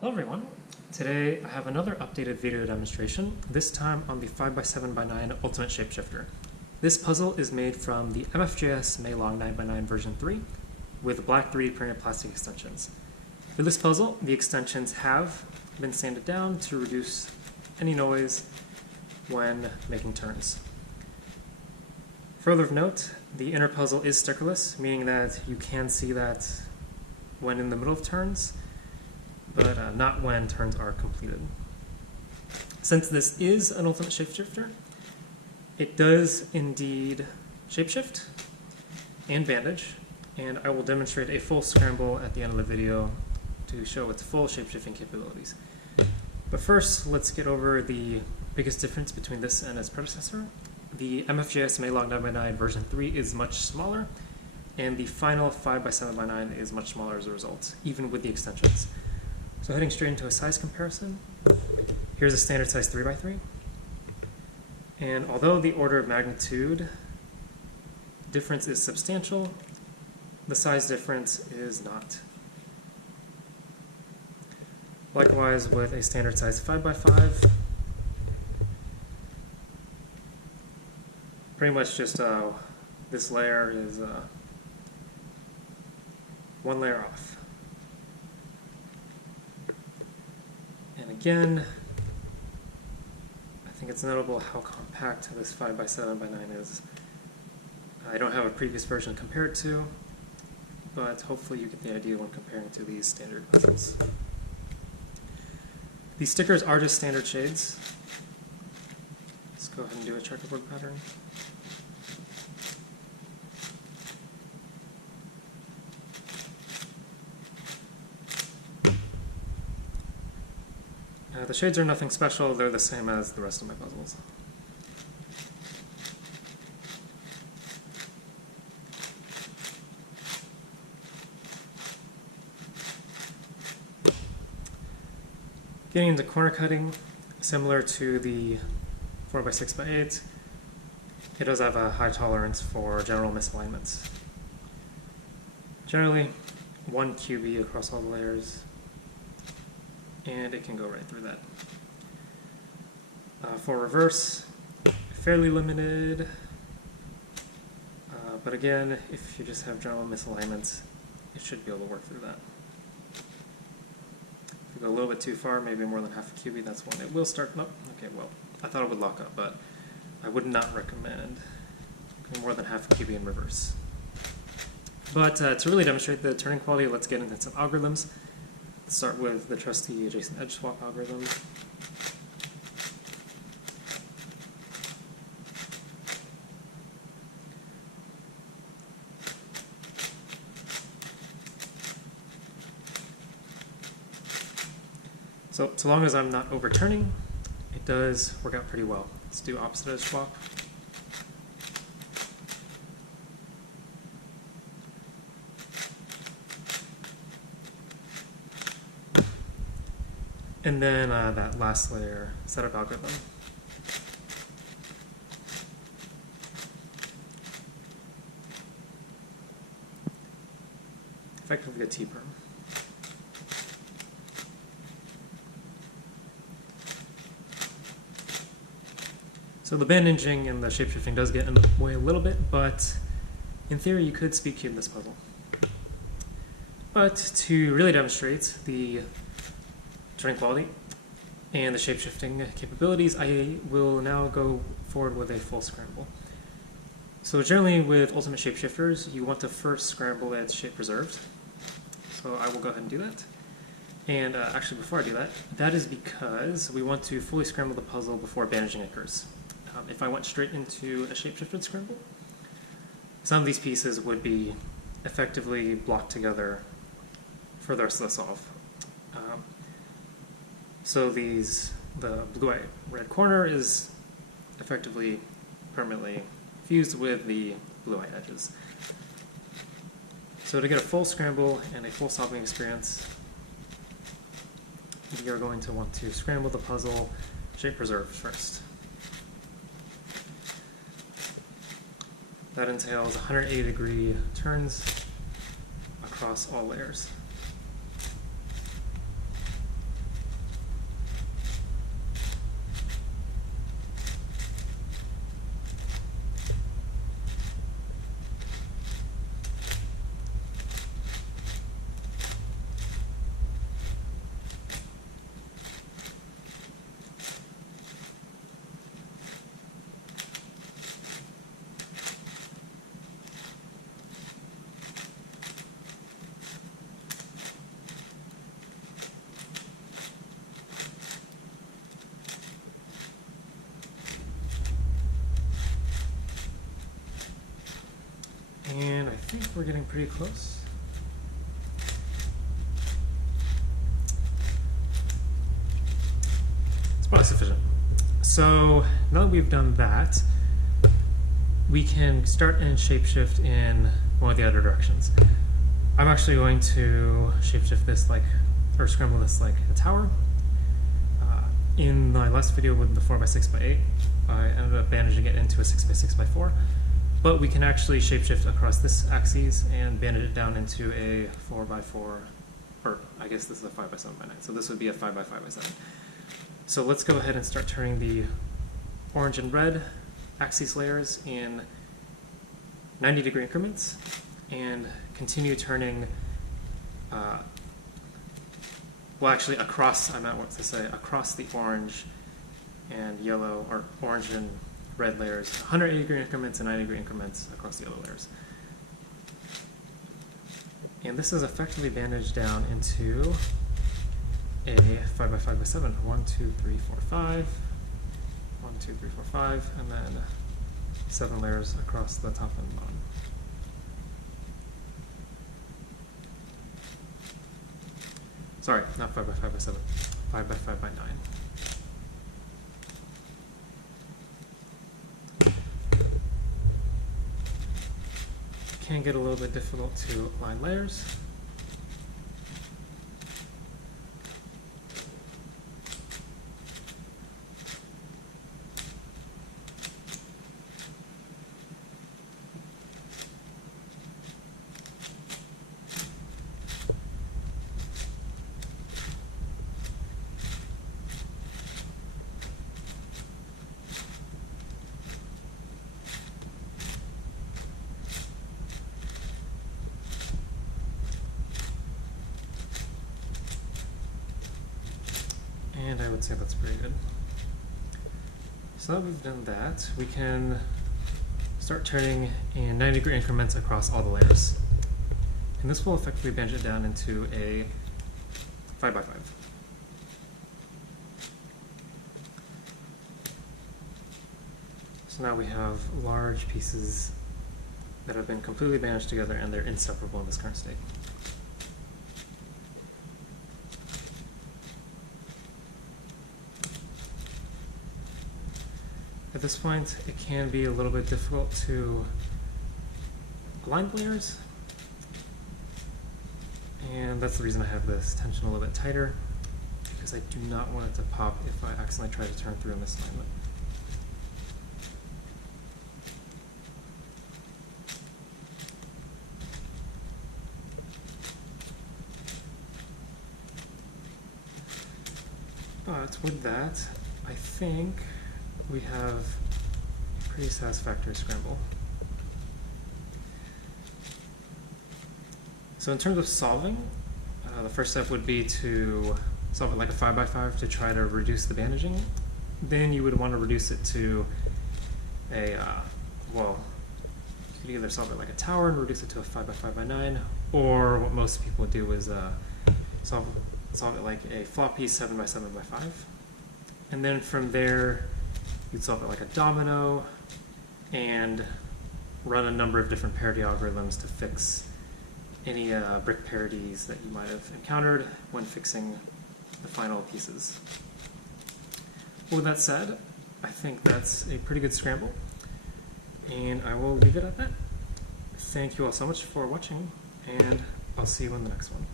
Hello everyone. Today I have another updated video demonstration, this time on the 5x7x9 Ultimate Shapeshifter. This puzzle is made from the MFJS Meilong 9x9 version 3 with black 3D printed plastic extensions. For this puzzle, the extensions have been sanded down to reduce any noise when making turns. Further of note, the inner puzzle is stickerless, meaning that you can see that when in the middle of turns, but not when turns are completed. Since this is an Ultimate Shapeshifter, it does indeed shapeshift and bandage, and I will demonstrate a full scramble at the end of the video to show its full shapeshifting capabilities. But first, let's get over the biggest difference between this and its predecessor. The MFJS Meilong 9x9 version 3 is much smaller, and the final 5x7x9 is much smaller as a result, even with the extensions. So heading straight into a size comparison, here's a standard size 3x3. And although the order of magnitude difference is substantial, the size difference is not. Likewise with a standard size 5x5, pretty much just this layer is one layer off. And again, I think it's notable how compact this 5x7x9 is. I don't have a previous version to compare it to, but hopefully you get the idea when comparing to these standard puzzles. These stickers are just standard shades. Let's go ahead and do a checkerboard pattern. The shades are nothing special, they're the same as the rest of my puzzles. Getting into corner cutting, similar to the 4x6x8, it does have a high tolerance for general misalignments. Generally, 1 QB across all the layers, and it can go right through that. For reverse, fairly limited, but again, if you just have general misalignments, it should be able to work through that. If you go a little bit too far, maybe more than half a QB, that's when it will start. Nope. Okay, well, I thought it would lock up, but I would not recommend going more than half a QB in reverse. But to really demonstrate the turning quality, let's get into some algorithms. Let's start with the trusty adjacent edge swap algorithm. So long as I'm not overturning, it does work out pretty well. Let's do opposite edge swap. And then that last layer, setup algorithm. Effectively a T-perm. So the bandaging and the shapeshifting does get in the way a little bit, but in theory you could speed cube this puzzle. But to really demonstrate the turning quality and the shapeshifting capabilities, I will now go forward with a full scramble. So generally with Ultimate Shapeshifters, you want to first scramble its shape preserved. So I will go ahead and do that. And actually before I do that, that is because we want to fully scramble the puzzle before bandaging occurs. If I went straight into a shapeshifted scramble, some of these pieces would be effectively blocked together for the rest of the solve. So the blue-eye red corner is effectively permanently fused with the blue-eye edges. So to get a full scramble and a full solving experience, we are going to want to scramble the puzzle shape preserved first. That entails 180-degree turns across all layers. we're getting pretty close. It's probably sufficient. So now that we've done that, we can start and shapeshift in one of the other directions. I'm actually going to shapeshift this or scramble this like a tower. In my last video with the 4x6x8, I ended up bandaging it into a 6x6x4, but we can actually shapeshift across this axis and bandage it down into a 4x4, or I guess this is a 5x7x9, so this would be a 5x5x7. So let's go ahead and start turning the orange and red axis layers in 90-degree increments and continue turning, well actually across, I meant what to say, across the orange and yellow, or orange and red layers, 180-degree increments and 90-degree increments across the other layers. And this is effectively bandaged down into a 5x5x7. 1, 2, 3, 4, 5. 1, 2, 3, 4, 5, and then 7 layers across the top and bottom. Sorry, not 5x5x7, 5x5x9. Can get a little bit difficult to align layers. And I would say that's pretty good. So that we've done that, we can start turning in 90-degree increments across all the layers. And this will effectively bandage it down into a 5x5. So now we have large pieces that have been completely bandaged together and they're inseparable in this current state. At this point, it can be a little bit difficult to align layers, and that's the reason I have this tension a little bit tighter, because I do not want it to pop if I accidentally try to turn through a misalignment. But with that, I think we have a pretty satisfactory scramble. So in terms of solving, the first step would be to solve it like a 5x5 to try to reduce the bandaging. Then you would want to reduce it to a, well, you could either solve it like a tower and reduce it to a 5x5x9, or what most people do is solve it like a floppy 7x7x5. And then from there, you'd solve it like a domino and run a number of different parity algorithms to fix any brick parities that you might have encountered when fixing the final pieces. With that said, I think that's a pretty good scramble, and I will leave it at that. Thank you all so much for watching, and I'll see you in the next one.